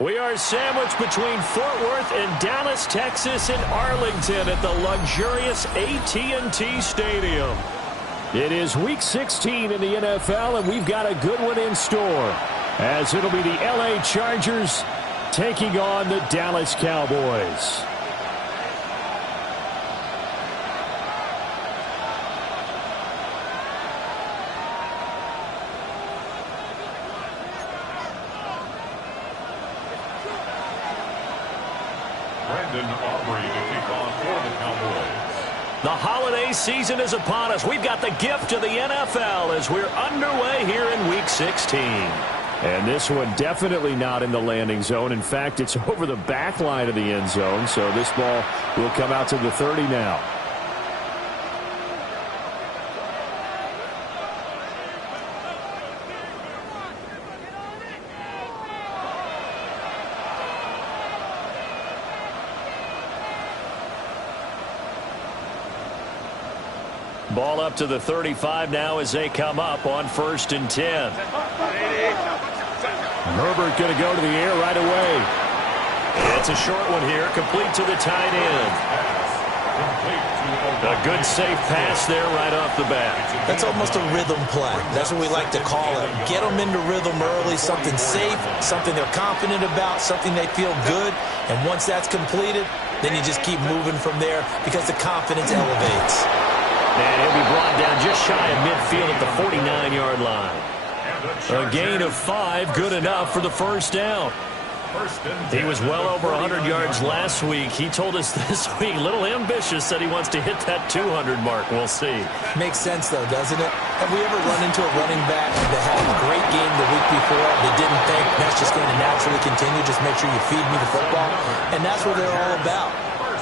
We are sandwiched between Fort Worth and Dallas, Texas, and Arlington at the luxurious AT&T Stadium. It is Week 16 in the NFL, and we've got a good one in store, as it'll be the LA Chargers taking on the Dallas Cowboys. The holiday season is upon us. We've got the gift of the NFL as we're underway here in Week 16. And this one definitely not in the landing zone. In fact, it's over the back line of the end zone, so this ball will come out to the 30 now. Ball up to the 35 now as they come up on 1st and 10. Herbert going to go to the air right away. It's a short one here, complete to the tight end. A good safe pass there right off the bat. That's almost a rhythm play. That's what we like to call it. Get them into rhythm early, something safe, something they're confident about, something they feel good. And once that's completed, then you just keep moving from there because the confidence elevates. And he'll be brought down just shy of midfield at the 49-yard line. A gain of 5, good enough for the first down. He was well over 100 yards last week. He told us this week, a little ambitious, said he wants to hit that 200 mark. We'll see. Makes sense, though, doesn't it? Have we ever run into a running back that had a great game the week before that didn't think that's just going to naturally continue, just make sure you feed me the football? And that's what they're all about.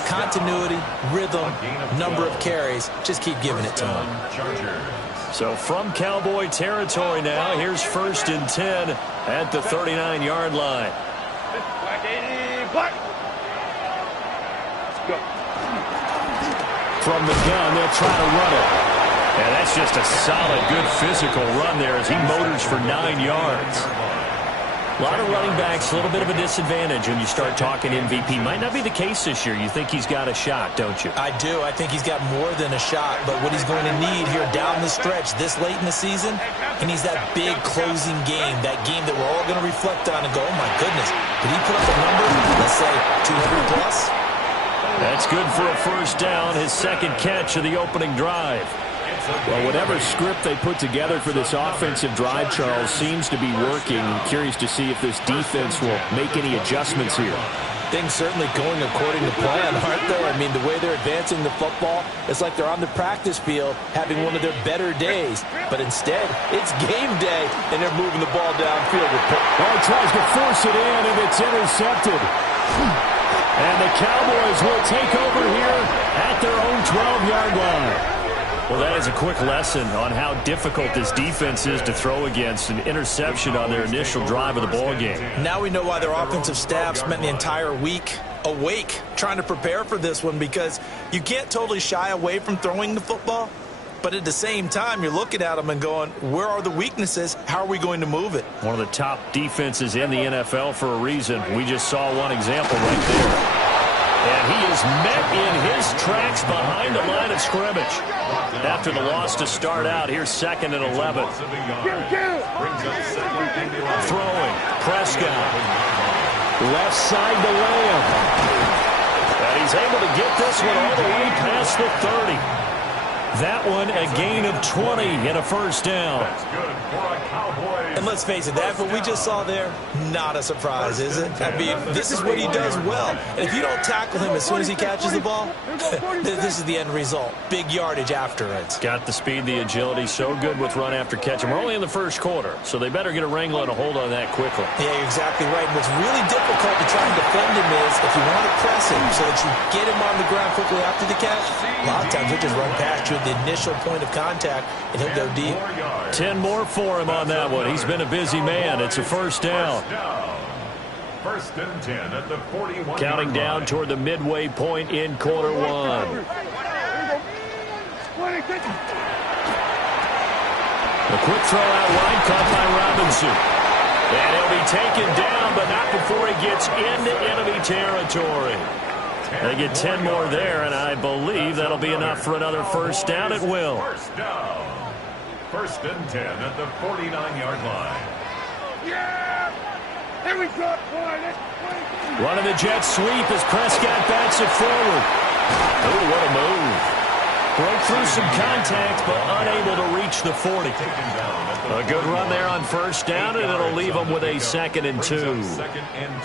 Continuity, rhythm, number of carries. Just keep giving it to them. So from Cowboy territory now, here's 1st and 10 at the 39-yard line. From the gun, they'll try to run it. And that's just a solid, good physical run there as he motors for 9 yards. A lot of running backs, a little bit of a disadvantage when you start talking MVP. Might not be the case this year. You think he's got a shot, don't you? I do. I think he's got more than a shot. But what he's going to need here down the stretch this late in the season, he needs that big closing game, that game that we're all going to reflect on and go, oh, my goodness, did he put up a number, let's say, 200 plus? That's good for a first down, his second catch of the opening drive. Well, whatever script they put together for this offensive drive, Charles, seems to be working. I'm curious to see if this defense will make any adjustments here. Things certainly going according to plan, aren't they? I mean, the way they're advancing the football, it's like they're on the practice field having one of their better days. But instead, it's game day, and they're moving the ball downfield. Well, he tries to force it in, and it's intercepted. And the Cowboys will take over here at their own 12-yard line. Well, that is a quick lesson on how difficult this defense is to throw against. An interception on their initial drive of the ballgame. Now we know why their offensive staff spent the entire week awake trying to prepare for this one, because you can't totally shy away from throwing the football, But at the same time, you're looking at them and going, where are the weaknesses? How are we going to move it? One of the top defenses in the NFL for a reason. We just saw one example right there. And he is met in his tracks behind the line of scrimmage. After the loss to start out, here's 2nd and 11. Throwing, Prescott. Left side to Lamb. And he's able to get this one all the way past the 30. That one a gain of 20 and a first down. And let's face it, that what we just saw there, not a surprise, is it? I mean, this is what he does well. And if you don't tackle him as soon as he catches the ball, this is the end result. Big yardage after it. Got the speed, the agility, so good with run after catch. And we're only in the first quarter, so they better get a wrangle and a hold on that quickly. Yeah, you're exactly right. And what's really difficult to try and defend him is if you want to press him so that you get him on the ground quickly after the catch, a lot of times he'll just run past you at the initial point of contact, and he'll go deep. 10 more for him on that one. He's been a busy man. It's a first down. 1st and 10 at the 41. Counting down toward the midway point in quarter one. A quick throw out wide, caught by Robinson. And he'll be taken down, but not before he gets into enemy territory. They get 10 more there, and I believe that'll be enough for another first down. It will. First down. 1st and 10 at the 49-yard line. Yeah! Here we go. Running the jet sweep as Prescott bats it forward. Oh, what a move. Broke through some contact, but unable to reach the 40. A good run there on first down, and it'll leave them with a 2nd and 2. 2nd and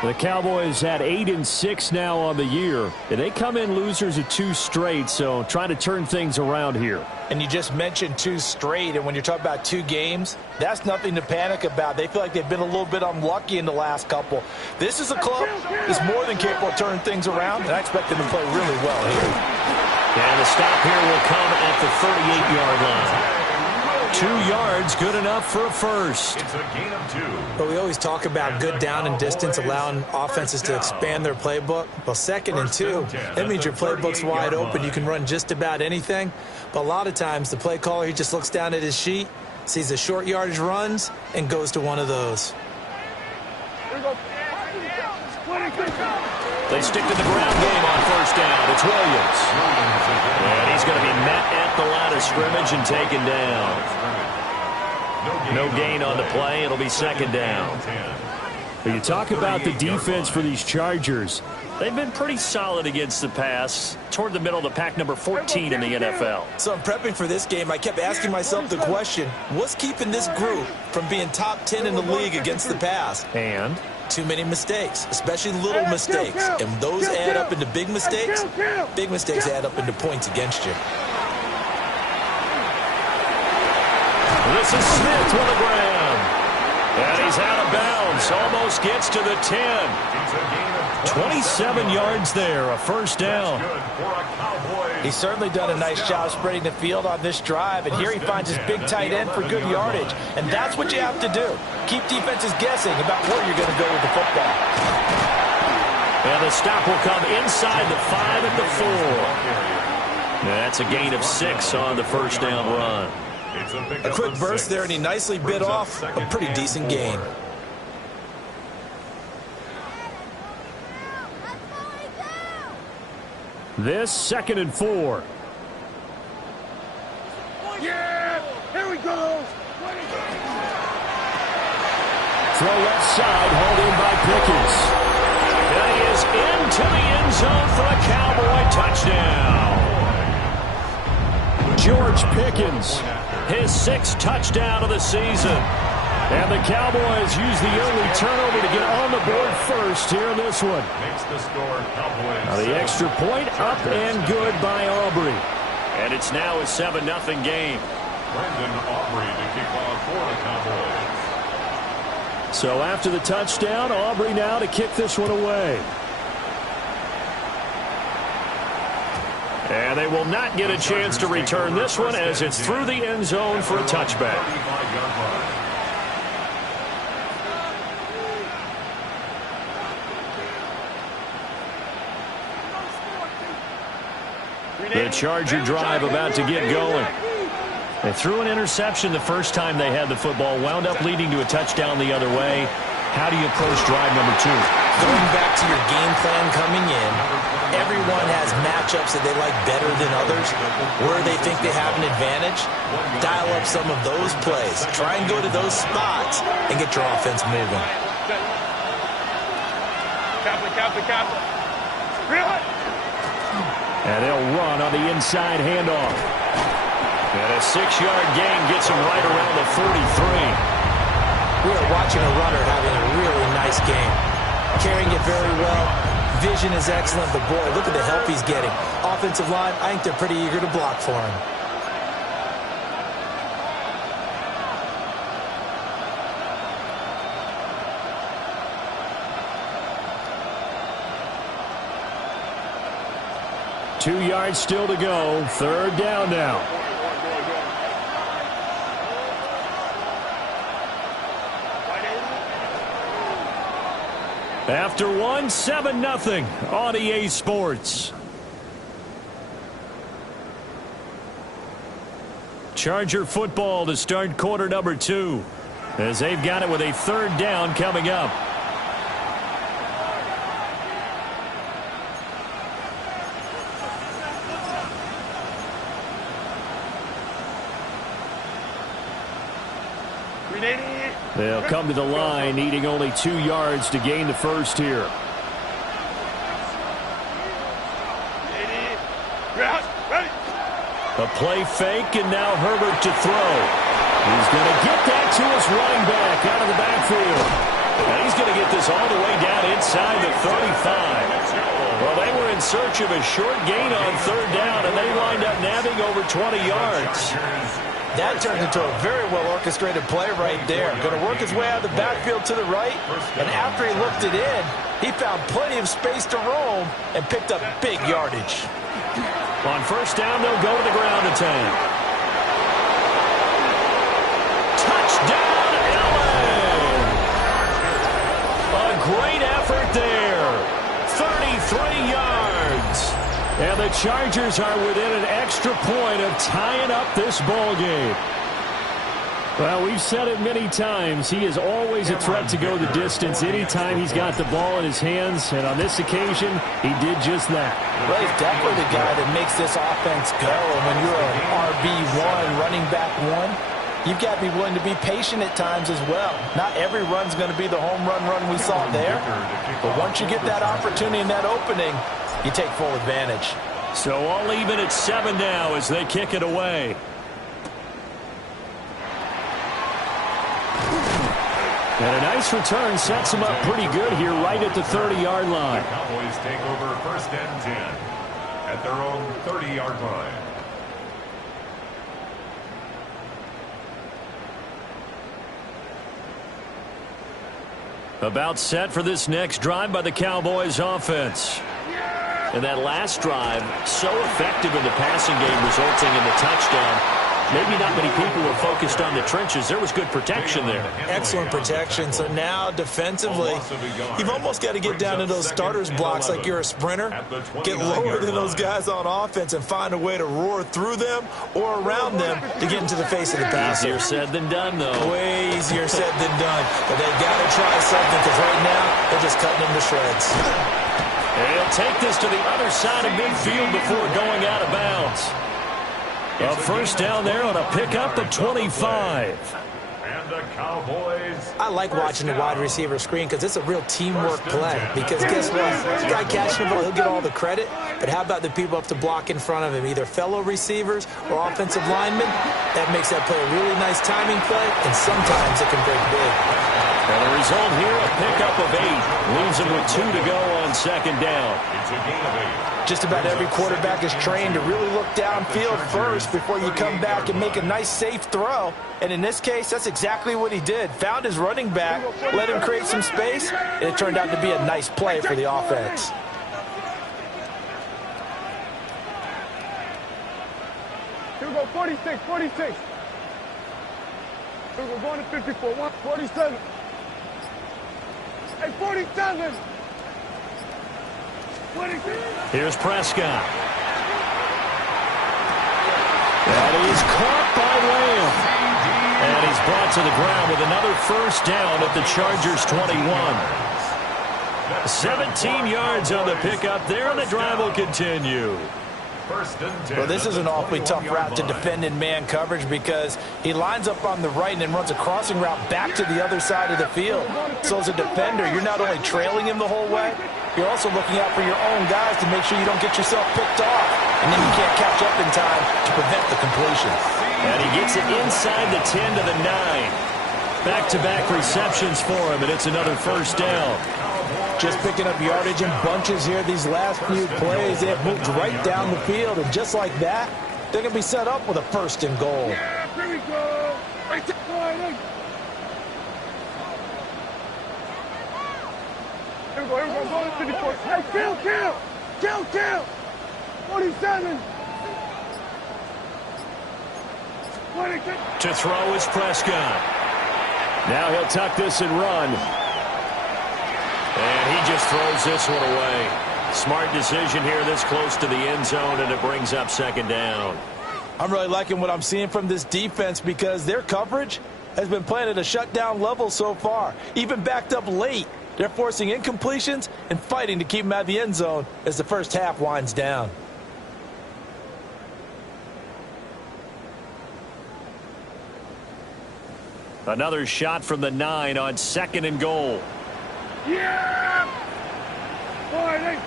2. The Cowboys had 8-6 now on the year, and they come in losers of 2 straight, so trying to turn things around here. And you just mentioned 2 straight, and when you're talking about 2 games, that's nothing to panic about. They feel like they've been a little bit unlucky in the last couple. This is a club that's more than capable of turning things around, and I expect them to play really well here. And the stop here will come at the 38-yard line. 2 yards, good enough for a first. It's a gain of 2. But we always talk about good down and distance, allowing offenses to expand their playbook. Well, 2nd and 2, that means your playbook's wide open. You can run just about anything. But a lot of times, the play caller, he just looks down at his sheet, sees the short yardage runs, and goes to one of those. They stick to the ground game on first down. It's Williams. And he's going to be met at the line of scrimmage and taken down. No gain on the play. It'll be 2nd down. But you talk about the defense for these Chargers. They've been pretty solid against the pass, toward the middle of the pack, number 14 in the NFL. So I'm prepping for this game. I kept asking myself the question, what's keeping this group from being top 10 in the league against the pass? And too many mistakes, especially little mistakes. And those add up into big mistakes. Big mistakes add up into points against you. This is Smith with the ground. And he's out of bounds. Almost gets to the 10. 27 yards there, a first down. He's certainly done a nice job spreading the field on this drive, and here he finds his big tight end for good yardage. And that's what you have to do. Keep defenses guessing about where you're going to go with the football. And the stop will come inside the 5 at the 4. That's a gain of 6 on the first down run. A quick burst there, and he nicely bit off a pretty decent gain. This 2nd and 4. Yeah! Here we go! Throw left side, hauled in by Pickens. And he is into the end zone for a Cowboy touchdown. George Pickens, his 6th touchdown of the season. And the Cowboys use the early turnover to get on the board first here in this one. Makes the score Cowboys. Now the extra point up and good by Aubrey. And it's now a 7-0 game. Brandon Aubrey to kick off for the Cowboys. So after the touchdown, Aubrey now to kick this one away. And they will not get a chance to return this one as it's through the end zone for a touchback. The Charger drive about to get going. They threw an interception the first time they had the football, wound up leading to a touchdown the other way. How do you approach drive number 2? Going back to your game plan coming in, everyone has matchups that they like better than others. Where they think they have an advantage, dial up some of those plays. Try and go to those spots and get your offense moving. And they'll run on the inside handoff. And a 6-yard gain gets him right around the 43. We are watching a runner having a really nice game. Carrying it very well. Vision is excellent, but boy, look at the help he's getting. Offensive line, I think they're pretty eager to block for him. Two yards still to go. Third down now. After one, 7-0 on EA Sports. Charger football to start quarter number 2, as they've got it with a third down coming up. They'll come to the line, needing only 2 yards to gain the first here. A play fake, and now Herbert to throw. He's going to get that to his running back out of the backfield. And he's going to get this all the way down inside the 35. Well, they were in search of a short gain on third down, and they wind up nabbing over 20 yards. That turned into a very well-orchestrated play right there. Going to work his way out of the backfield to the right, and after he looked it in, he found plenty of space to roam and picked up big yardage. On first down, they'll go to the ground attack. Touchdown, LA! A great effort there. 33 yards. And the Chargers are within an extra point of tying up this ball game. Well, we've said it many times. He is always a threat to go the distance anytime he's got the ball in his hands. And on this occasion, he did just that. Well, he's definitely the guy that makes this offense go. And when you're an RB1, running back 1, you've got to be willing to be patient at times as well. Not every run's going to be the home run we saw there. But once you get that opportunity and that opening, you take full advantage. So all even at 7 now as they kick it away. And a nice return sets him up pretty good here right at the 30-yard line. The Cowboys take over first and 10 at their own 30-yard line. About set for this next drive by the Cowboys offense. And that last drive, so effective in the passing game, resulting in the touchdown. Maybe not many people were focused on the trenches. There was good protection there. Excellent protection. So now defensively, you've almost got to get down to those starters blocks like you're a sprinter. Get lower than those guys on offense and find a way to roar through them or around them to get into the face of the passer. Easier said than done, though. Way easier said than done. But they've got to try something because right now they're just cutting them to shreds. And he'll take this to the other side of midfield before going out of bounds. A first down there on a pickup at 25. And the Cowboys. I like watching the wide receiver screen because it's a real teamwork play. Because guess what? The guy catching the ball, he'll get all the credit. But how about the people up to block in front of him, either fellow receivers or offensive linemen? That makes that play a really nice timing play, and sometimes it can break big. And the result here, a pickup of 8. Leaves him with 2 to go on second down. It's a gain of 8. Just about every quarterback is trained to really look downfield first before you come back and make a nice, safe throw. And in this case, that's exactly what he did. Found his running back, let him create some space, and it turned out to be a nice play for the offense. Here we go, 46, 46. Here we go, going to 54, 47. Hey, 47. 46. Here's Prescott. And he's caught by Lamb. And he's brought to the ground with another first down at the Chargers' 21. 17 yards on the pickup there, and the drive will continue. Well, this is an awfully tough route to defend in man coverage because he lines up on the right and then runs a crossing route back to the other side of the field. So as a defender, you're not only trailing him the whole way, you're also looking out for your own guys to make sure you don't get yourself picked off. And then you can't catch up in time to prevent the completion. And he gets it inside the 10 to the 9. Back-to-back receptions for him, and it's another first down. Just picking up yardage in bunches here these last few plays. They have moved right down the field, and just like that, they're going to be set up with a first and goal. Yeah, here we go. Right there. Here we go, ball at 54. Hey, kill. 47. To throw is Prescott. Now he'll tuck this and run. And he just throws this one away. Smart decision here this close to the end zone, and it brings up second down. I'm really liking what I'm seeing from this defense because their coverage has been playing at a shutdown level so far. Even backed up late, they're forcing incompletions and fighting to keep them out of the end zone as the first half winds down. Another shot from the 9 on second and goal. Yeah! Boy,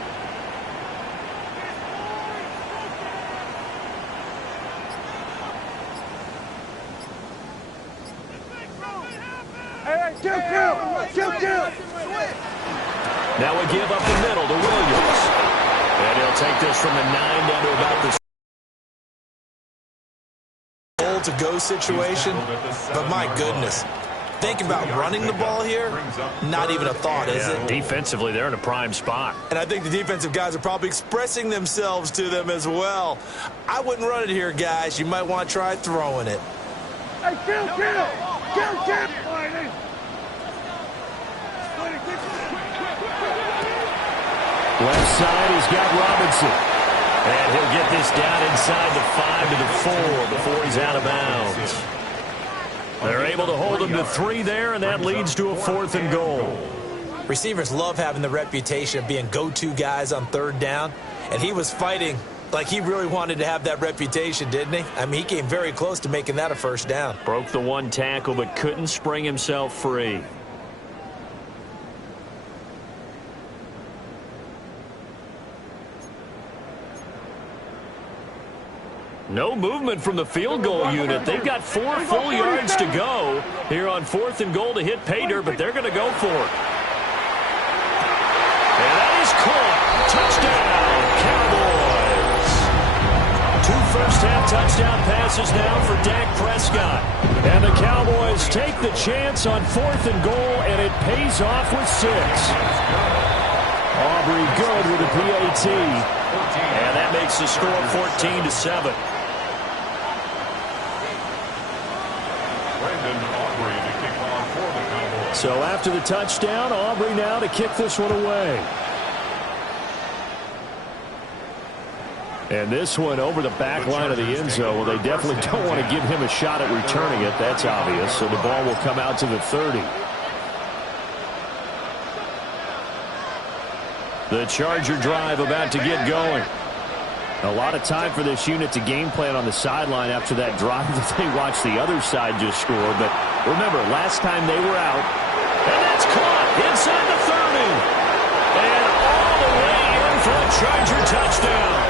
kill! Now we give up the middle to Williams. And he'll take this from the 9 down to about the to-go situation, but my goodness, think about running the ball here, not even a thought, is it? Defensively, they're in a prime spot. And I think the defensive guys are probably expressing themselves to them as well. I wouldn't run it here, guys. You might want to try throwing it. Hey, kill! Left side, he's got Robinson. And he'll get this down inside the 5 to the 4 before he's out of bounds. They're able to hold him to 3 there, and that leads to a 4th and goal. Receivers love having the reputation of being go-to guys on third down, and he was fighting like he really wanted to have that reputation, didn't he? I mean, he came very close to making that a first down. Broke the one tackle, but couldn't spring himself free. No movement from the field goal unit. They've got 4 full yards to go here on 4th and goal to hit pay dirt, but they're going to go for it. And that is caught. Touchdown, Cowboys. 2 first-half touchdown passes now for Dak Prescott. And the Cowboys take the chance on 4th and goal, and it pays off with 6. Aubrey good with a PAT. And that makes the score 14-7. So after the touchdown, Aubrey now to kick this one away. And this one over the back line of the end zone. Well, they definitely don't want to give him a shot at returning it. That's obvious. So the ball will come out to the 30. The Charger drive about to get going. A lot of time for this unit to game plan on the sideline after that drive that they watched the other side just score. But remember, last time they were out, and that's caught inside the 30. And all the way in for a Charger touchdown.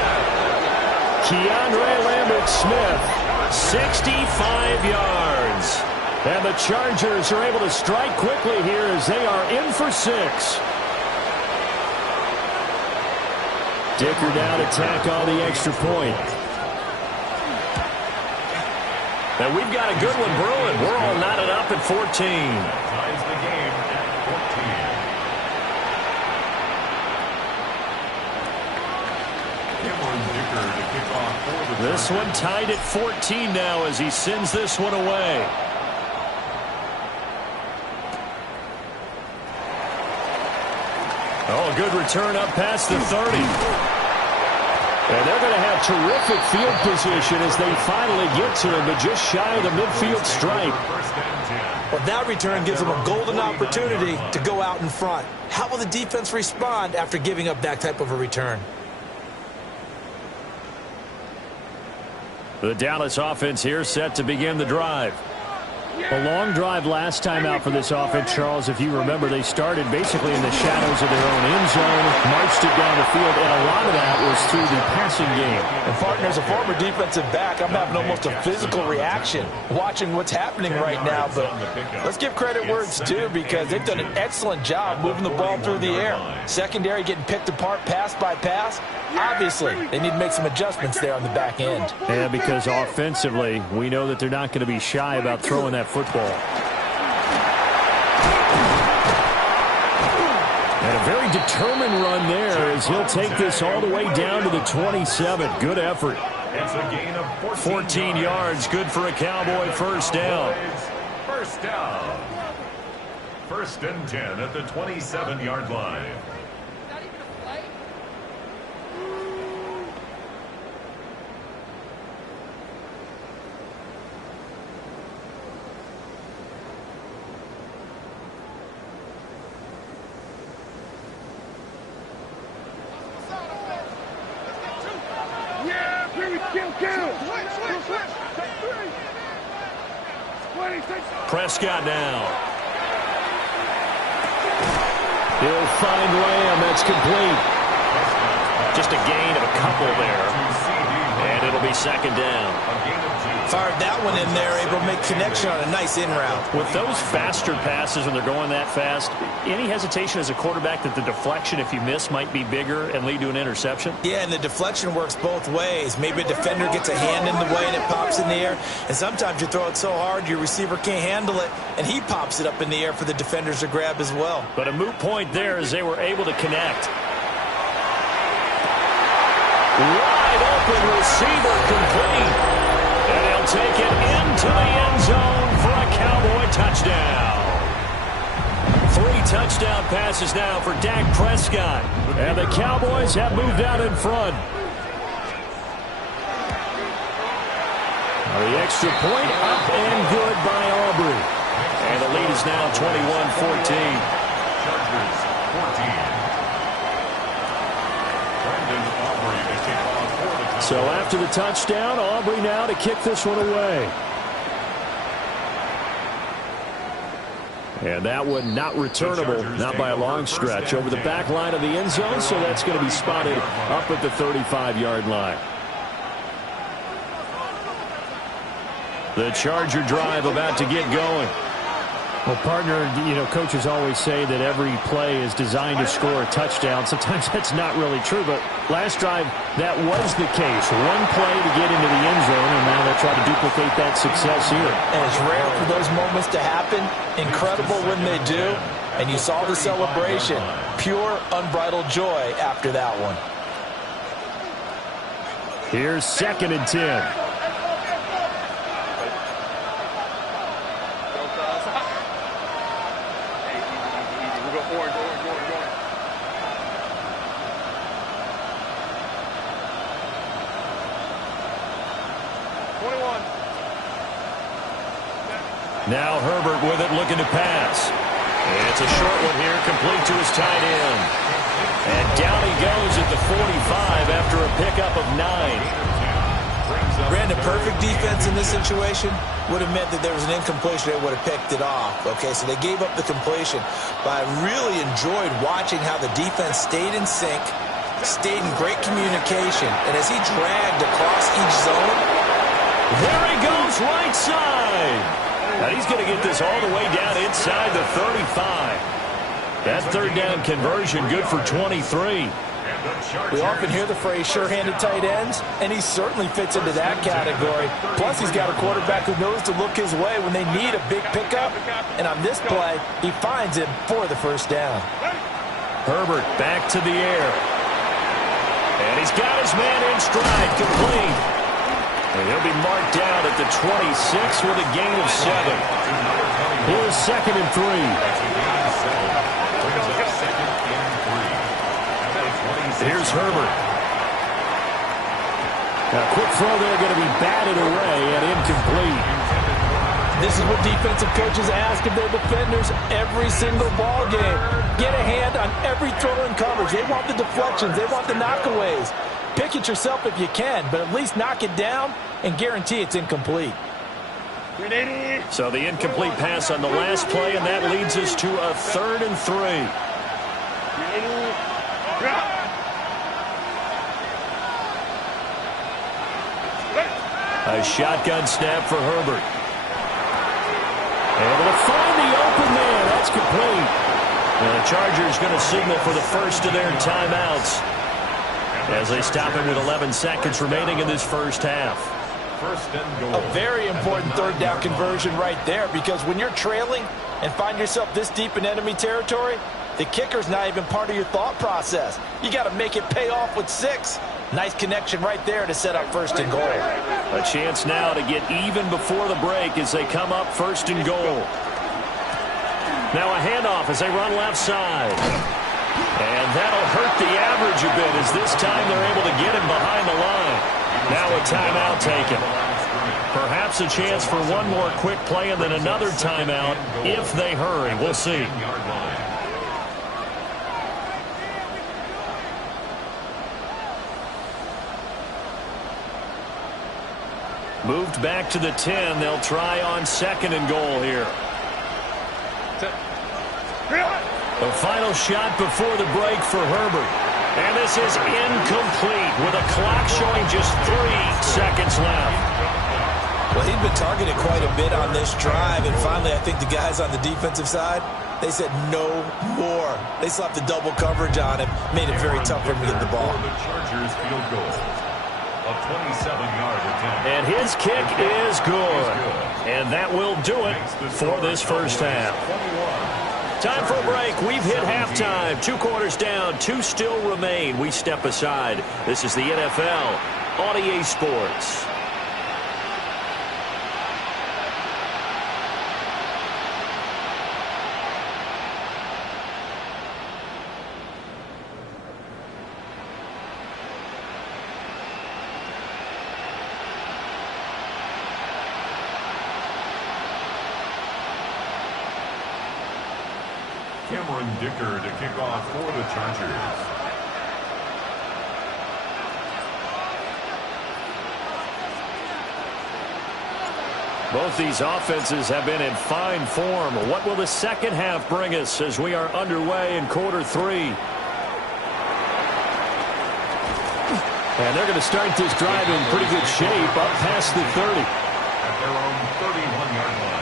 Keandre Lambert-Smith, 65 yards. And the Chargers are able to strike quickly here as they are in for 6. Dicker down to tack on the extra point. And we've got a good one brewing. We're all knotted up at 14. Ties the game at 14. This one tied at 14 now as he sends this one away. Oh, good return up past the 30. And they're going to have terrific field position as they finally get to him, but just shy of the midfield stripe. Well, that return gives them a golden opportunity to go out in front. How will the defense respond after giving up that type of a return? The Dallas offense here set to begin the drive. A long drive last time out for this offense, Charles. If you remember, they started basically in the shadows of their own end zone, marched it down the field, and a lot of that was through the passing game. And partner, as a former defensive back, I'm having almost a physical reaction watching what's happening right now. But let's give credit where it's due, because they've done an excellent job moving the ball through the air. Secondary getting picked apart pass by pass. Obviously, they need to make some adjustments there on the back end. Yeah, because offensively, we know that they're not going to be shy about throwing that football. And a very determined run there as he'll take this all the way down to the 27. Good effort. It's a gain of 14 yards, good for a Cowboy first down. First down. 1st and 10 at the 27-yard line. Prescott now. He'll find Lamb. That's complete. Just a gain of a couple there. And it'll be 2nd down. Fired that one in there, able to make connection on a nice in route. With those faster passes when they're going that fast, any hesitation as a quarterback that the deflection, if you miss, might be bigger and lead to an interception? Yeah, and the deflection works both ways. Maybe a defender gets a hand in the way and it pops in the air. And sometimes you throw it so hard your receiver can't handle it, and he pops it up in the air for the defenders to grab as well. But a moot point there as they were able to connect. Wide open receiver complete. And he'll take it into the end zone for a Cowboy touchdown. 3 touchdown passes now for Dak Prescott. And the Cowboys have moved out in front. The extra point up and good by Aubrey. And the lead is now 21-14. Chargers 14. So after the touchdown, Aubrey now to kick this one away. And that one not returnable, not by a long stretch, over the back line of the end zone, so that's going to be spotted up at the 35-yard line. The Charger drive about to get going. Well, partner, you know, coaches always say that every play is designed to score a touchdown. Sometimes that's not really true, but last drive, that was the case. One play to get into the end zone, and now they try to duplicate that success here. And it's rare for those moments to happen. Incredible when they do. And you saw the celebration. Pure, unbridled joy after that one. Here's 2nd and 10. Now Herbert with it, looking to pass. It's a short one here, complete to his tight end. And down he goes at the 45 after a pickup of 9. Brandon, perfect defense in this situation would have meant that there was an incompletion that would have picked it off. Okay, so they gave up the completion. But I really enjoyed watching how the defense stayed in sync, stayed in great communication, and as he dragged across each zone. There he goes, right side. Now he's going to get this all the way down inside the 35. That 3rd down conversion good for 23. We often hear the phrase sure-handed tight ends, and he certainly fits into that category. Plus, he's got a quarterback who knows to look his way when they need a big pickup. And on this play, he finds him for the 1st down. Herbert back to the air. And he's got his man in stride, complete. And he'll be marked down at the 26 with a gain of 7. Here's 2nd and 3. Here's Herbert. A quick throw there going to be batted away and incomplete. This is what defensive coaches ask of their defenders every single ball game. Get a hand on every throw in coverage. They want the deflections. They want the knockaways. Pick it yourself if you can, but at least knock it down and guarantee it's incomplete. So the incomplete pass on the last play, and that leads us to a 3rd and 3. A shotgun snap for Herbert. Able to find the open man. That's complete. And the Chargers going to signal for the first of their timeouts as they stop it with 11 seconds remaining in this first half. First and goal. A very important 3rd down conversion right there, because when you're trailing and find yourself this deep in enemy territory, the kicker's not even part of your thought process. You got to make it pay off with 6. Nice connection right there to set up 1st and goal. A chance now to get even before the break as they come up 1st and goal. Now a handoff as they run left side. And that'll hurt the average a bit as this time they're able to get him behind the line. Now a timeout taken. Perhaps a chance for one more quick play and then another timeout if they hurry. We'll see. Moved back to the 10. They'll try on 2nd and goal here. The final shot before the break for Herbert. And this is incomplete with a clock showing just 3 seconds left. Well, he'd been targeted quite a bit on this drive, and finally I think the guys on the defensive side, they said no more. They slapped the double coverage on him, made it very tough for him to get the ball. The Chargers field goal. A 27-yard attempt. And his kick is good. And that will do it for this first half. Time for a break. We've hit halftime. 2 quarters down. 2 still remain. We step aside. This is the NFL on EA Sports. Cameron Dicker to kick off for the Chargers. Both these offenses have been in fine form. What will the second half bring us as we are underway in quarter 3? And they're going to start this drive in pretty good shape up past the 30. At their own 31-yard line.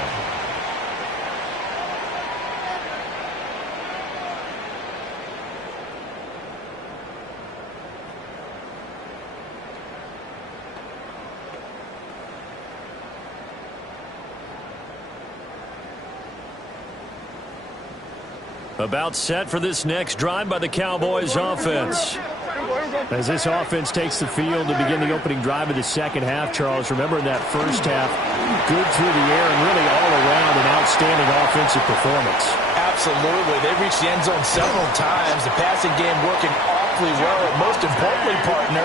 About set for this next drive by the Cowboys offense. As this offense takes the field to begin the opening drive of the second half, Charles, remember in that first half, good through the air and really all around an outstanding offensive performance. Absolutely. They reached the end zone several times. The passing game working awfully well. And most importantly, partner,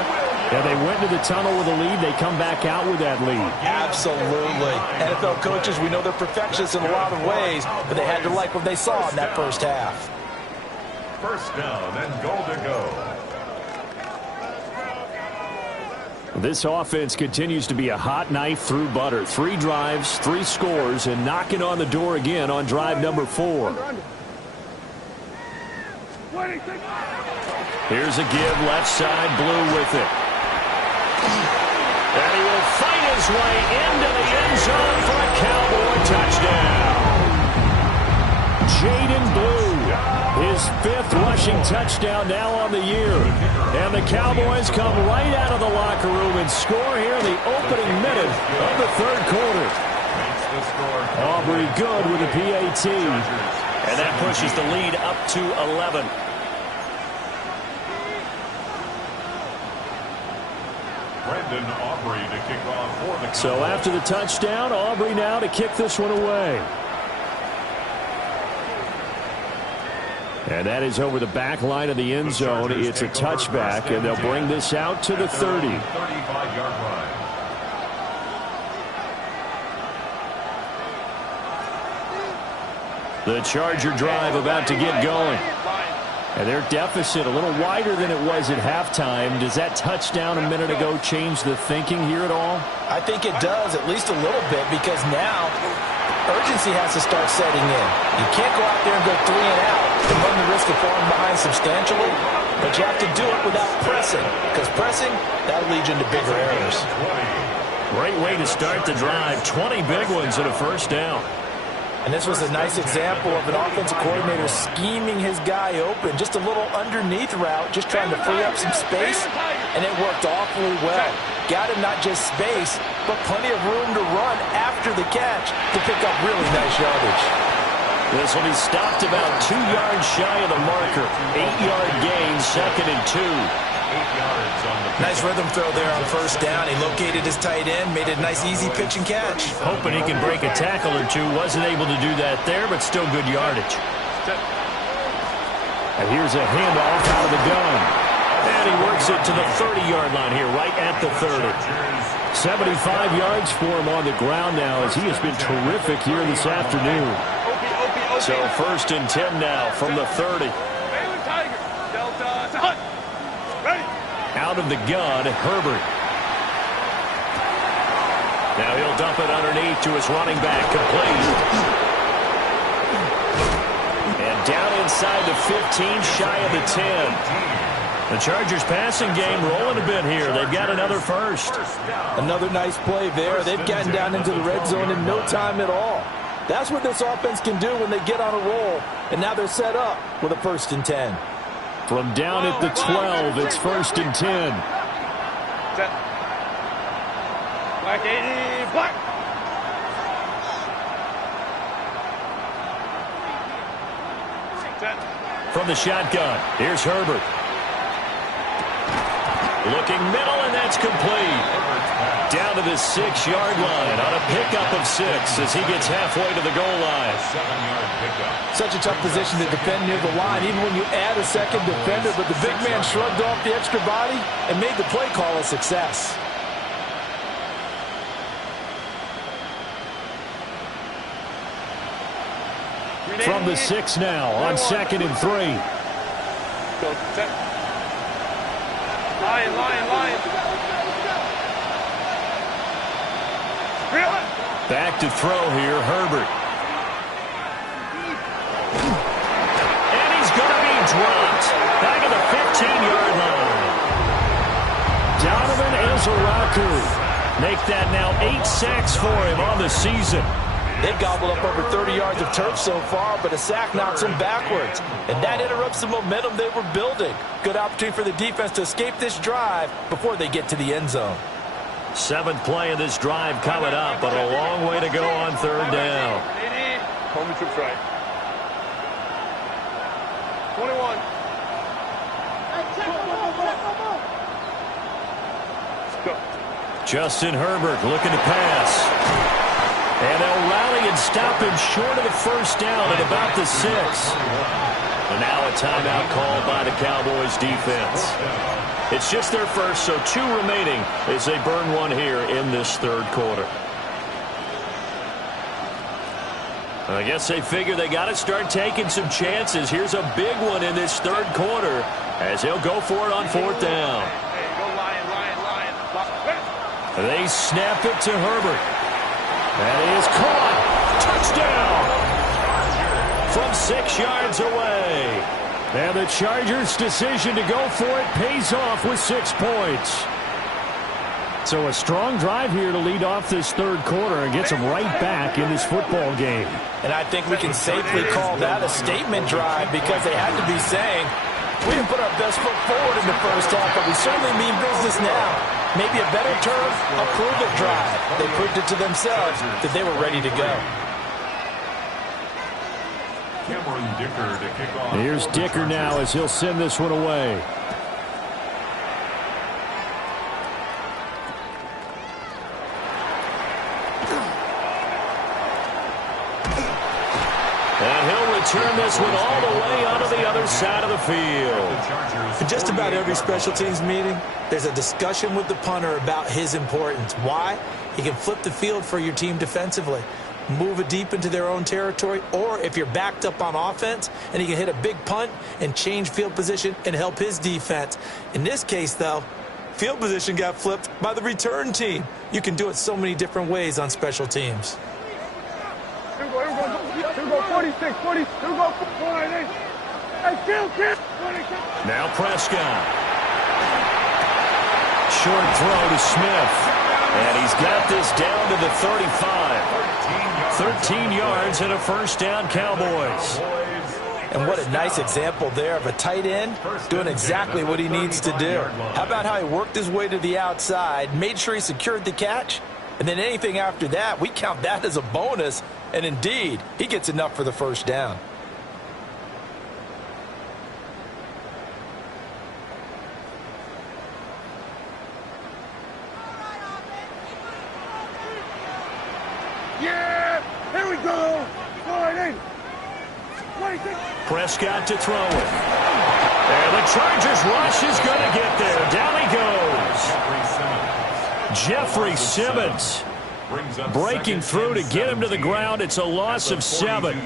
yeah, they went to the tunnel with a lead. They come back out with that lead. Absolutely. NFL coaches, we know they're perfectionists in a lot of ways, but they had to like what they saw in that first half. First down and goal to go. This offense continues to be a hot knife through butter. 3 drives, 3 scores, and knocking on the door again on drive number 4. Here's a give, left side, Blue with it. And he will fight his way into the end zone for a Cowboy touchdown. Jaden Blue, his 5th rushing touchdown now on the year. And the Cowboys come right out of the locker room and score here in the opening minute of the 3rd quarter. Aubrey good with a PAT. And that pushes the lead up to 11. Brandon Aubrey to kick off for the Cowboys. So after the touchdown, Aubrey now to kick this one away. And that is over the back line of the end zone. It's a touchback, and they'll bring this out to the 30. 35-yard line. The Charger drive about to get going. And their deficit a little wider than it was at halftime. Does that touchdown a minute ago change the thinking here at all? I think it does, at least a little bit, because now urgency has to start setting in. You can't go out there and go 3 and out and run the risk of falling behind substantially, but you have to do it without pressing, because pressing, that'll lead you into bigger errors. Great way to start the drive. 20 big ones and a first down. And this was a nice example of an offensive coordinator scheming his guy open, just a little underneath route, just trying to free up some space, and it worked awfully well. Got him not just space, but plenty of room to run after the catch to pick up really nice yardage. This will be stopped about 2 yards shy of the marker. 8-yard gain, 2nd and 2. 8 yards on the Nice rhythm throw there on first down. He located his tight end, made it a nice easy pitch and catch. Hoping he can break a tackle or two. Wasn't able to do that there, but still good yardage. And here's a handoff out of the gun. And he works it to the 30-yard line here, right at the 30. 75 yards for him on the ground now, as he has been terrific here this afternoon. So 1st and 10 now from the 30. Out of the gun, Herbert. Now he'll dump it underneath to his running back, complete. And down inside the 15, shy of the 10. The Chargers passing game rolling a bit here. They've got another first. Another nice play there. They've gotten down into the red zone in no time at all. That's what this offense can do when they get on a roll. And now they're set up with a 1st and 10. From down at the 12, it's 1st and 10. Set. Black 80, black. Set. From the shotgun, here's Herbert. Looking middle, and that's complete. Down to the 6-yard line on a pickup of 6 as he gets halfway to the goal line. 7-yard pickup. Such a tough position to defend near the line, even when you add a second defender, but the big man shrugged off the extra body and made the play call a success. From the 6 now on 2nd and 3. Go, set. Lion. Back to throw here, Herbert. And he's going to be dropped. Back at the 15-yard line. Donovan Ezeraku. Make that now 8 sacks for him on the season. They've gobbled up over 30 yards of turf so far, but a sack knocks them backwards. And that interrupts the momentum they were building. Good opportunity for the defense to escape this drive before they get to the end zone. 7th play of this drive coming up, but a long way to go on 3rd down. Home troops right. 21. Let's go. Justin Herbert looking to pass. And they'll rally and stop him short of the 1st down at about the 6. And now a timeout called by the Cowboys defense. It's just their first, so 2 remaining as they burn one here in this 3rd quarter. I guess they figure they got to start taking some chances. Here's a big one in this 3rd quarter as they'll go for it on 4th down. Hey, go lion. They snap it to Herbert. That is caught. Touchdown. From 6 yards away. And the Chargers' decision to go for it pays off with 6 points. So a strong drive here to lead off this 3rd quarter and gets them right back in this football game. And I think we can safely call that a statement drive because they had to be saying, we didn't put our best foot forward in the 1st half, but we certainly mean business now. Maybe a better term, a prove-it drive. They proved it to themselves that they were ready to go. Cameron Dicker to kick off. Here's Dicker now as he'll send this one away. And he'll return this one all the way onto the other field. In just about every special teams meeting, there's a discussion with the punter about his importance. Why? He can flip the field for your team defensively, move it deep into their own territory, or if you're backed up on offense, and he can hit a big punt and change field position and help his defense. In this case, though, field position got flipped by the return team. You can do it so many different ways on special teams. Here we go, 46, 40, here we go, 48. Hey, kill. Now Prescott. Short throw to Smith. And he's got this down to the 35. 13 yards and a first down, Cowboys. And what a nice example there of a tight end doing exactly what he needs to do. How about how he worked his way to the outside, made sure he secured the catch, and then anything after that, we count that as a bonus. And indeed, he gets enough for the first down. Yeah, here we go. 48. Prescott to throw it. And the Chargers rush is going to get there. Down he goes. Jeffrey Simmons breaking through to get him to the ground. It's a loss of 7.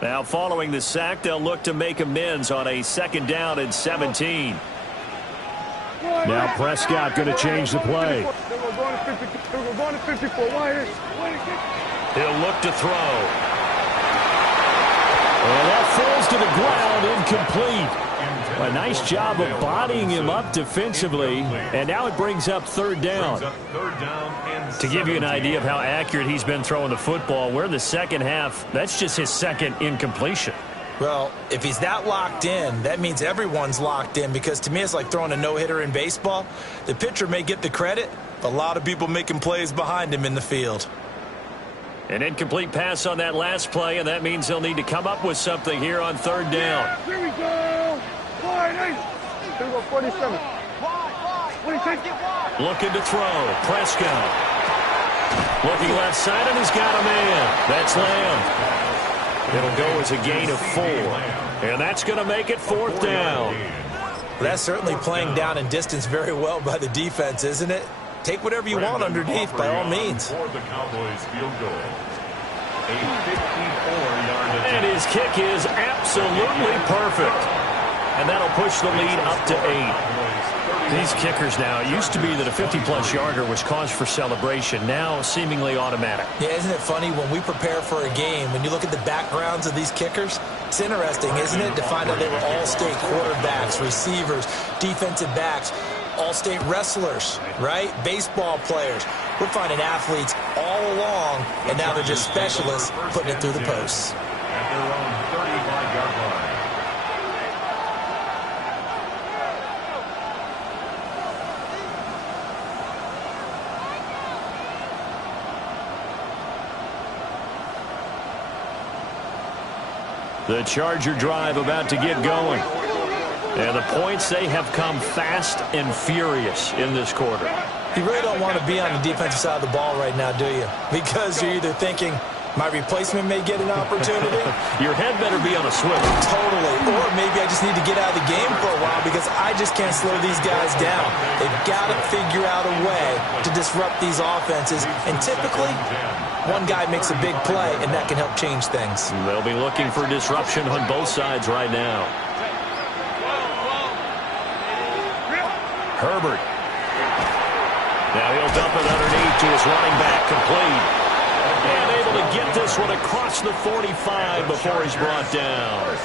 Now following the sack, they'll look to make amends on a 2nd down and 17. Now Prescott going to change the play. He'll look to throw. And that falls to the ground, incomplete. A nice job of bodying him up defensively, and now it brings up 3rd down. To give you an idea of how accurate he's been throwing the football, we're in the second half. That's just his 2nd incompletion. Well, if he's that locked in, that means everyone's locked in, because to me it's like throwing a no-hitter in baseball. The pitcher may get the credit, but a lot of people making plays behind him in the field. An incomplete pass on that last play, and that means they'll need to come up with something here on 3rd down. Here we go. 48. Here we go, 47. 46. Looking to throw. Prescott. Looking left side, and he's got a man. That's Lamb. It'll go as a gain of 4. And that's going to make it 4th down. Well, that's certainly playing down in distance very well by the defense, isn't it? Take whatever you want underneath, by all means. And his kick is absolutely perfect. And that'll push the lead up to 8. These kickers now, it used to be that a 50-plus yarder was cause for celebration. Now seemingly automatic. Yeah, isn't it funny when we prepare for a game, when you look at the backgrounds of these kickers? It's interesting, isn't it, to find out they were all-state quarterbacks, receivers, defensive backs, all-state wrestlers, right? Baseball players. We're finding athletes all along, and now they're just specialists putting it through the posts. At their own 35-yard line. The Charger drive about to get going. And the points, they have come fast and furious in this quarter. You really don't want to be on the defensive side of the ball right now, do you? Because you're either thinking, my replacement may get an opportunity. Your head better be on a swivel. Totally. Or maybe I just need to get out of the game for a while because I just can't slow these guys down. They've got to figure out a way to disrupt these offenses. And typically, one guy makes a big play, and that can help change things. They'll be looking for disruption on both sides right now. Herbert. Now he'll dump it underneath to his running back, complete. And able to get this one across the 45 before he's brought down.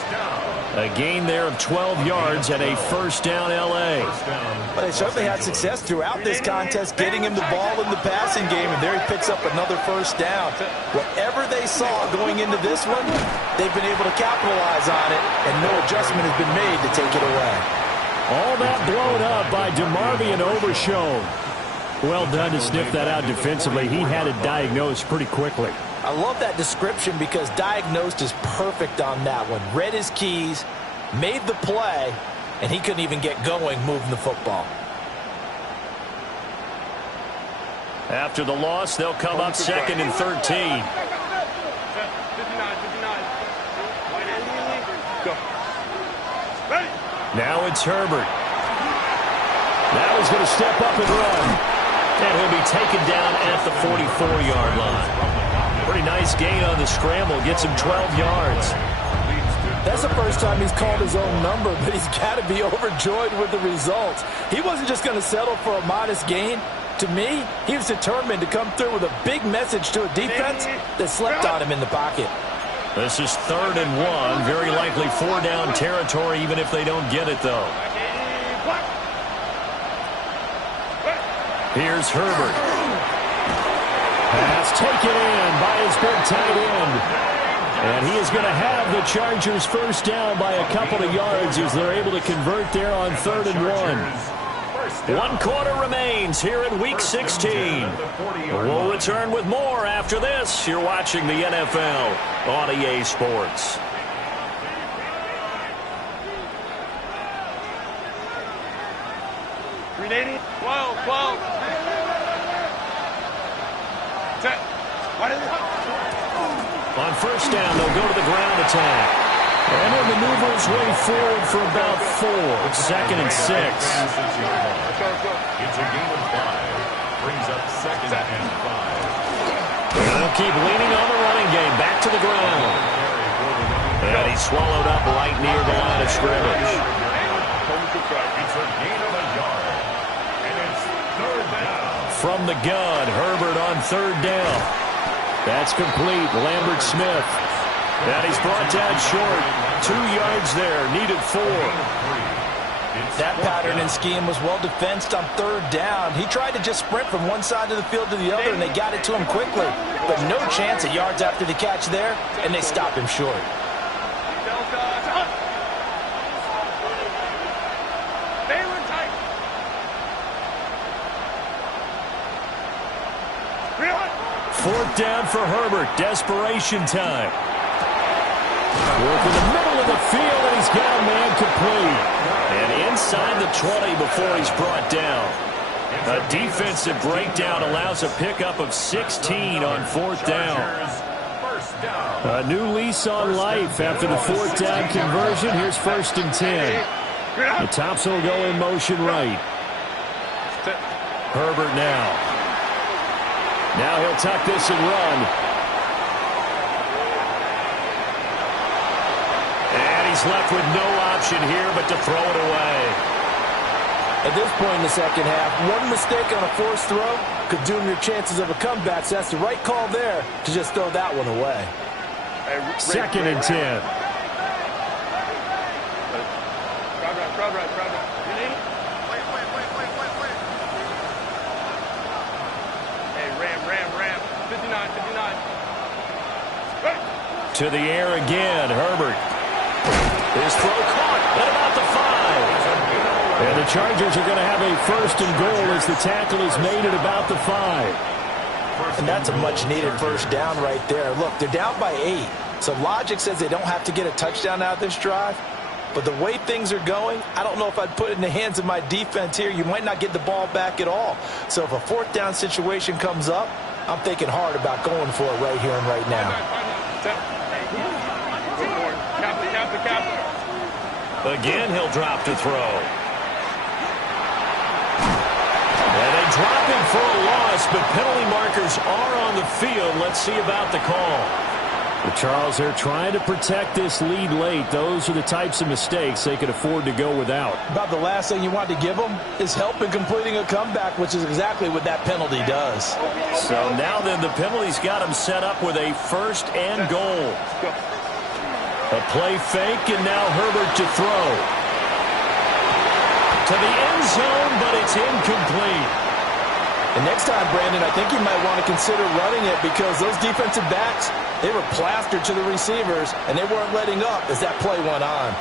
A gain there of 12 yards and a first down L.A. Well, they certainly had success throughout this contest getting him the ball in the passing game, and there he picks up another first down. Whatever they saw going into this one, they've been able to capitalize on it, and no adjustment has been made to take it away. All that blown up by DeMarvion Overshown. Well done to sniff that out defensively. He had it diagnosed pretty quickly. I love that description because diagnosed is perfect on that one. Read his keys, made the play, and he couldn't even get going moving the football. After the loss, they'll come up second and 13. 59. Go. Ready. Now it's Herbert. Now he's going to step up and run. And he'll be taken down at the 44-yard line. Pretty nice gain on the scramble. Gets him 12 yards. That's the first time he's called his own number, but he's got to be overjoyed with the results. He wasn't just going to settle for a modest gain. To me, he was determined to come through with a big message to a defense that slept on him in the pocket. This is 3rd and 1. Very likely 4-down territory, even if they don't get it, though. Here's Herbert. Pass taken in by his big tight end. And he is going to have the Chargers first down by a couple of yards as they're able to convert there on 3rd and 1. 1 quarter remains here in Week 16. We'll return with more after this. You're watching the NFL on EA Sports. Grenading. 12. Set. What is it? On first down, they'll go to the ground attack. And he'll maneuver his way forward for about 4. 2nd and 6. It's a gain of 5. Brings up 2nd and 5. They'll keep leaning on the running game. Back to the ground. And he's swallowed up right near the line of scrimmage. It's a gain of a yard. And it's 3rd down. From the gun, Herbert on 3rd down. That's complete. Lambert Smith. And he's brought down short. 2 yards there. Needed 4. That pattern and scheme was well defensed on 3rd down. He tried to just sprint from one side of the field to the other, and they got it to him quickly. But no chance at yards after the catch there, and they stopped him short. Fourth down for Herbert. Desperation time. Working the middle of the field, and he's got a man complete. And inside the 20 before he's brought down. A defensive breakdown allows a pickup of 16 on 4th down. A new lease on life after the 4th down conversion. Here's 1st and 10. The Thompson will go in motion right. Herbert now. Now he'll tuck this and run. And he's left with no option here but to throw it away. At this point in the second half, one mistake on a forced throw could doom your chances of a comeback, so that's the right call there to just throw that one away. 2nd and 10. To the air again, Herbert. His throw caught at about the 5. And the Chargers are going to have a 1st and goal as the tackle is made at about the 5. And that's a much-needed first down right there. Look, they're down by 8. So logic says they don't have to get a touchdown out of this drive. But the way things are going, I don't know if I'd put it in the hands of my defense here. You might not get the ball back at all. So if a 4th down situation comes up, I'm thinking hard about going for it right here and right now. Again, he'll drop to throw. And they drop him for a loss, but penalty markers are on the field. Let's see about the call. The Charles, they're trying to protect this lead late. Those are the types of mistakes they could afford to go without. About the last thing you want to give them is help in completing a comeback, which is exactly what that penalty does. So now then, the penalty's got him set up with a 1st and goal. A play fake, and now Herbert to throw. To the end zone, but it's incomplete. And next time, Brandon, I think you might want to consider running it because those defensive backs, they were plastered to the receivers, and they weren't letting up as that play went on.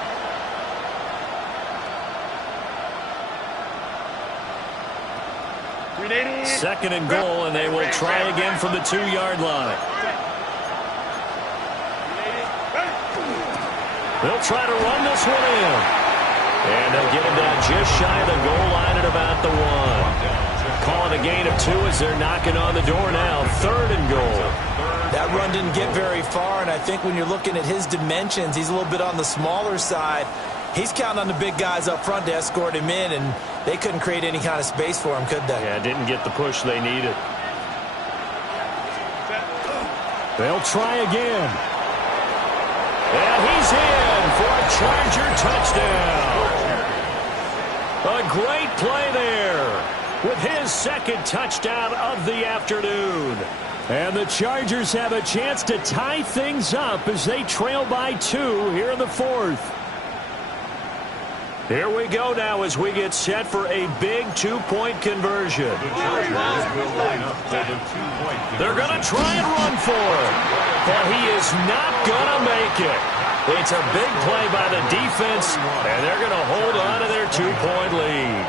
Second and goal, and they will try again from the 2-yard line. They'll try to run this one in. And they'll get him down just shy of the goal line at about the 1. Calling a gain of 2 as they're knocking on the door now. 3rd and goal. That run didn't get very far, and I think when you're looking at his dimensions, he's a little bit on the smaller side. He's counting on the big guys up front to escort him in, and they couldn't create any kind of space for him, could they? Yeah, didn't get the push they needed. They'll try again. And he's in for a Charger touchdown. A great play there with his 2nd touchdown of the afternoon. And the Chargers have a chance to tie things up as they trail by 2 here in the 4th. Here we go now as we get set for a big 2-point conversion. They're going to try and run for it, but he is not going to make it. It's a big play by the defense, and they're going to hold on to their 2-point lead.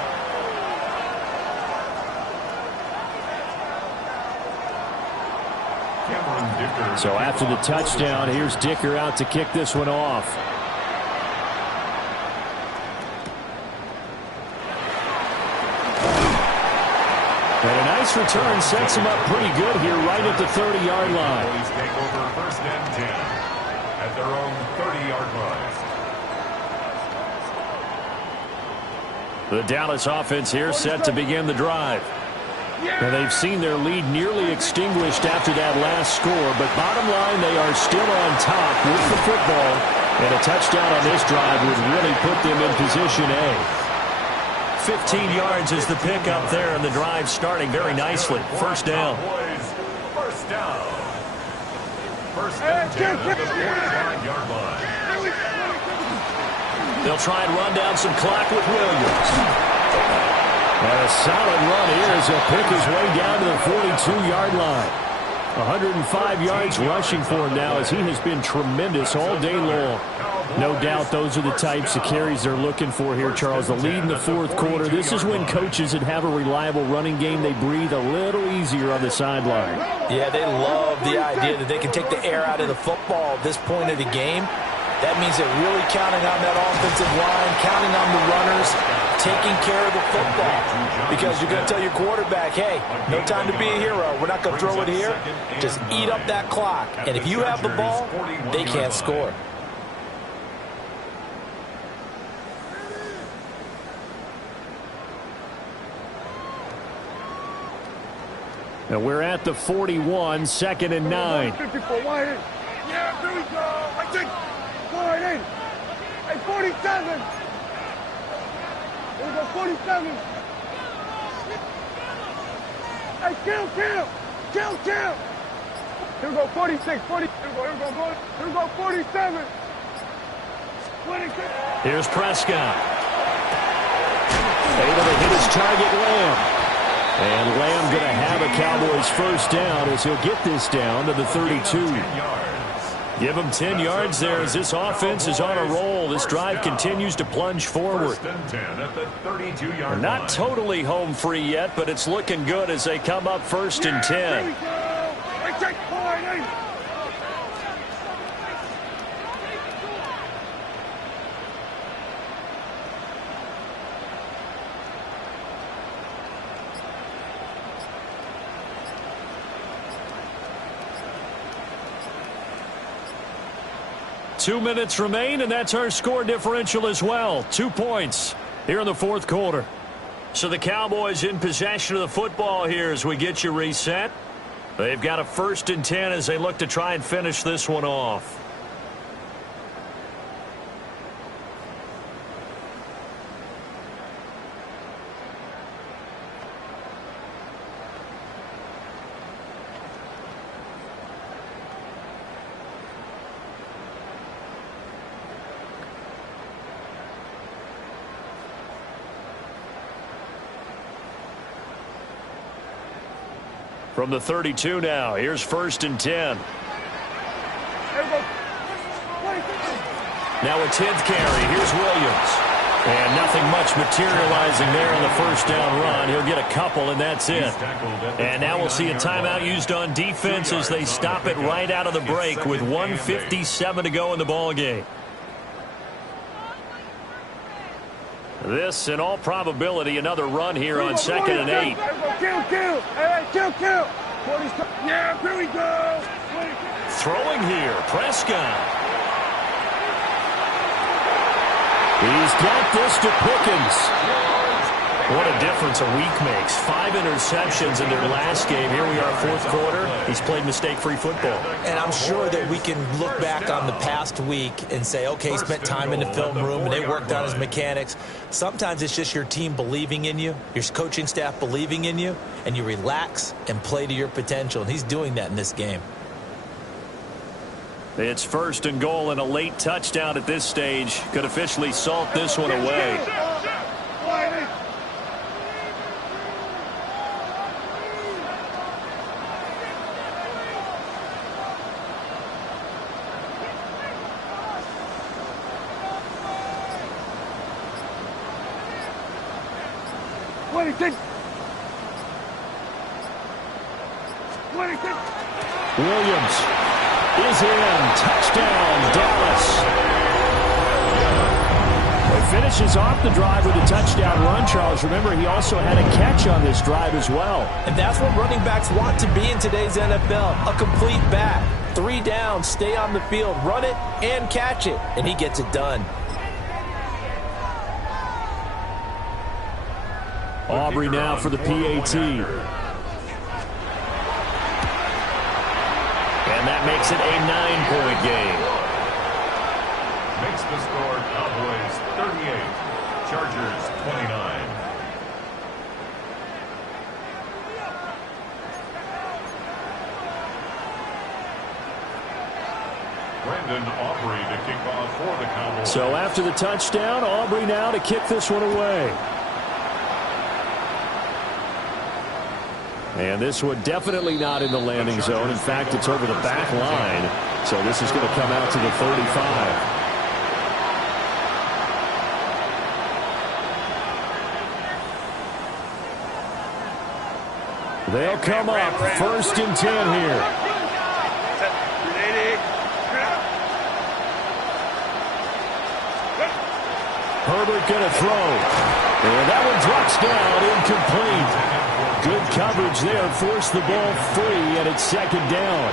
So after the touchdown, here's Dicker out to kick this one off. And a nice return sets him up pretty good here right at the 30-yard line. Boys take over 1st and 10 at their own 30-yard line. The Dallas offense here set to begin the drive. And they've seen their lead nearly extinguished after that last score, but bottom line, they are still on top with the football, and a touchdown on this drive would really put them in position A. 15 yards is the pickup there, and the drive starting very nicely. 1st down. 1st down. 1st and 10 at the 49-yard line. They'll try and run down some clock with Williams. And a solid run here as he'll pick his way down to the 42-yard line. 105 yards rushing for him now as he has been tremendous all day long. No doubt those are the types of carries they're looking for here, Charles. The lead in the 4th quarter. This is when coaches that have a reliable running game, they breathe a little easier on the sideline. Yeah, they love the idea that they can take the air out of the football at this point of the game. That means they're really counting on that offensive line, counting on the runners, taking care of the football. Because you're going to tell your quarterback, hey, no time to be a hero. We're not going to throw it here. Just eat up that clock. And if you have the ball, they can't score. And we're at the 41, 2nd and 9. 54, wide in. Yeah, here we go. I think. Wide in. Hey, 47. Here we go, 47. Hey, kill. Here we go, 46, 40. Here we go, 47. 26. Here's Prescott. Able to hit his target, Lamb. And Lamb going to have a Cowboys 1st down as he'll get this down to the 32. Give him 10 yards there as this offense is on a roll. This drive continues to plunge forward. 1st and 10 at the 32-yard line. Not totally home free yet, but it's looking good as they come up 1st and 10. Here we go. I take wide in. Two minutes remain, and that's our score differential as well. 2 points here in the 4th quarter. So the Cowboys in possession of the football here as we get you reset. They've got a 1st and 10 as they look to try and finish this one off. From the 32 now, here's 1st and 10. Now a 10th carry. Here's Williams. And nothing much materializing there on the 1st down run. He'll get a couple, and that's it. And now we'll see a timeout used on defense as they stop it right out of the break with 1:57 to go in the ball game. This, in all probability, another run here on 2nd and 8. Kill. Hey, kill. Yeah, here we go. Throwing here, Prescott. He's got this to Pickens. What a difference a week makes. 5 interceptions in their last game. Here we are, 4th quarter. He's played mistake-free football. And I'm sure that we can look back on the past week and say, okay, he spent time in the film room and they worked on his mechanics. Sometimes it's just your team believing in you, your coaching staff believing in you, and you relax and play to your potential. And he's doing that in this game. It's 1st and goal and a late touchdown at this stage. Could officially salt this one away. Williams is in. Touchdown, Dallas. He finishes off the drive with a touchdown run, Charles. Remember, he also had a catch on this drive as well. And that's what running backs want to be in today's NFL, a complete back. 3 downs, stay on the field, run it, and catch it. And he gets it done. Aubrey now for the PAT. And that makes it a 9-point game. Makes the score Cowboys 38, Chargers 29. Brandon Aubrey to kick off for the Cowboys. So after the touchdown, Aubrey now to kick this one away. And this one definitely not in the landing zone. In fact, it's over the back line. So this is going to come out to the 35. They'll come up 1st and 10 here. Herbert going to throw. And that one drops down, incomplete. Good coverage there, forced the ball free, and it's 2nd down.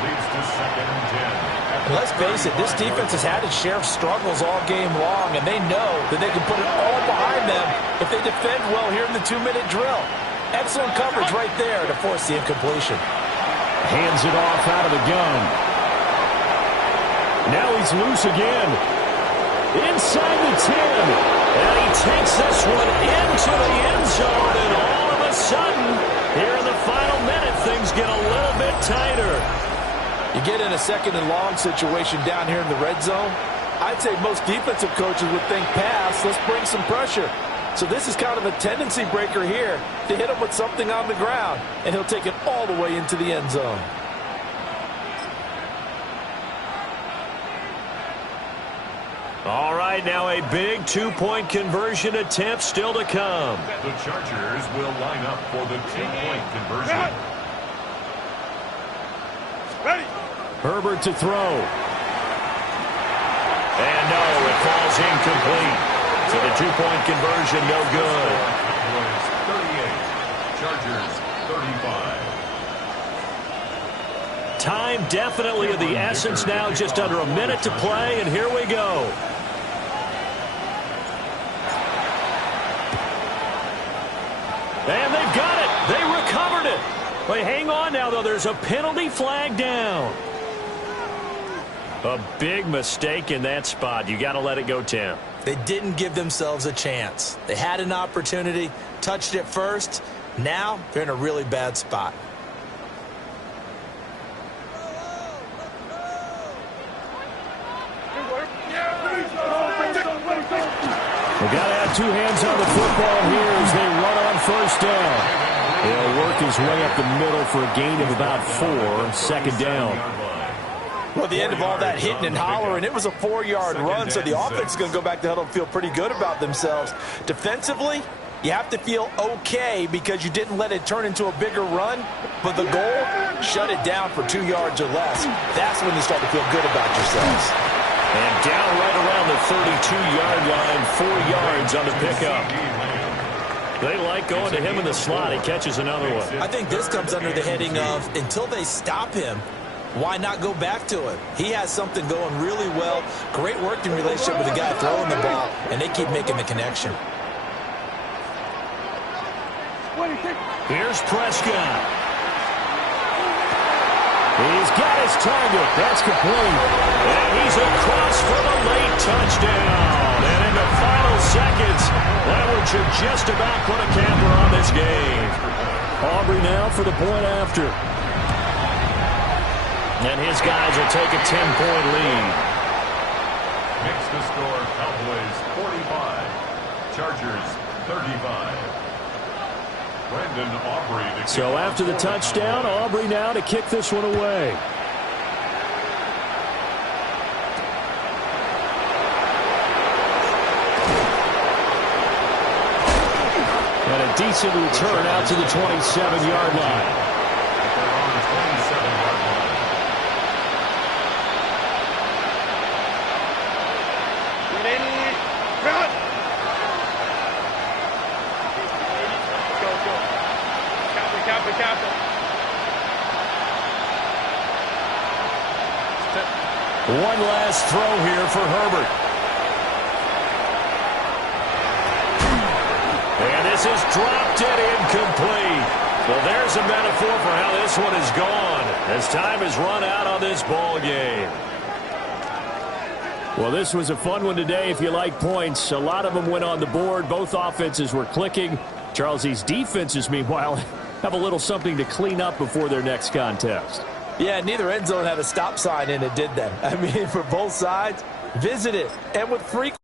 Let's face it, this defense has had its share of struggles all game long, and they know that they can put it all behind them if they defend well here in the 2-minute drill. Excellent coverage right there to force the incompletion. Hands it off out of the gun. Now he's loose again. Inside the 10. And he takes this one into the end zone, and all of a sudden, here in the final minute, things get a little bit tighter. You get in a 2nd and long situation down here in the red zone. I'd say most defensive coaches would think pass, let's bring some pressure. So this is kind of a tendency breaker here to hit him with something on the ground, and he'll take it all the way into the end zone. All right, now a big 2-point conversion attempt still to come. The Chargers will line up for the 2-point conversion. Ready. Herbert to throw. And no, it falls incomplete. So the 2-point conversion no good. Cowboys 38, Chargers 35. Time definitely of the essence now, just under a minute to play, and here we go. And they've got it. They recovered it. But hang on now, though. There's a penalty flag down. A big mistake in that spot. You got to let it go, Tim. They didn't give themselves a chance. They had an opportunity, touched it first. Now they're in a really bad spot. We've got to have 2 hands on the football here as they run on 1st down. He'll work his way up the middle for a gain of about 4, 2nd down. Well, the end of all that hitting and hollering, it was a 4-yard run, so the offense is going to go back to huddle and feel pretty good about themselves. Defensively, you have to feel okay because you didn't let it turn into a bigger run, but the goal, shut it down for 2 yards or less. That's when you start to feel good about yourselves. And down right around the 32-yard line, 4 yards on the pickup. They like going to him in the slot. He catches another one. I think this comes under the heading of, until they stop him, why not go back to it? He has something going really well. Great working relationship with the guy throwing the ball, and they keep making the connection. Here's Prescott. He's got his target. That's complete. And he's across for the late touchdown. And in the final seconds, that would just about put a camper on this game. Aubrey now for the point after. And his guys will take a 10-point lead. Makes the score Cowboys 45, Chargers 35. Brandon Aubrey. So after the touchdown, Aubrey now to kick this one away. And a decent return out to the 27-yard line. One last throw here for Herbert. And this is dropped and incomplete. Well, there's a metaphor for how this one is gone as time has run out on this ball game. Well, this was a fun one today if you like points. A lot of them went on the board. Both offenses were clicking. Charles, these defenses, meanwhile, have a little something to clean up before their next contest. Yeah, neither end zone had a stop sign in it, did they? I mean, for both sides, visit it. And with frequency.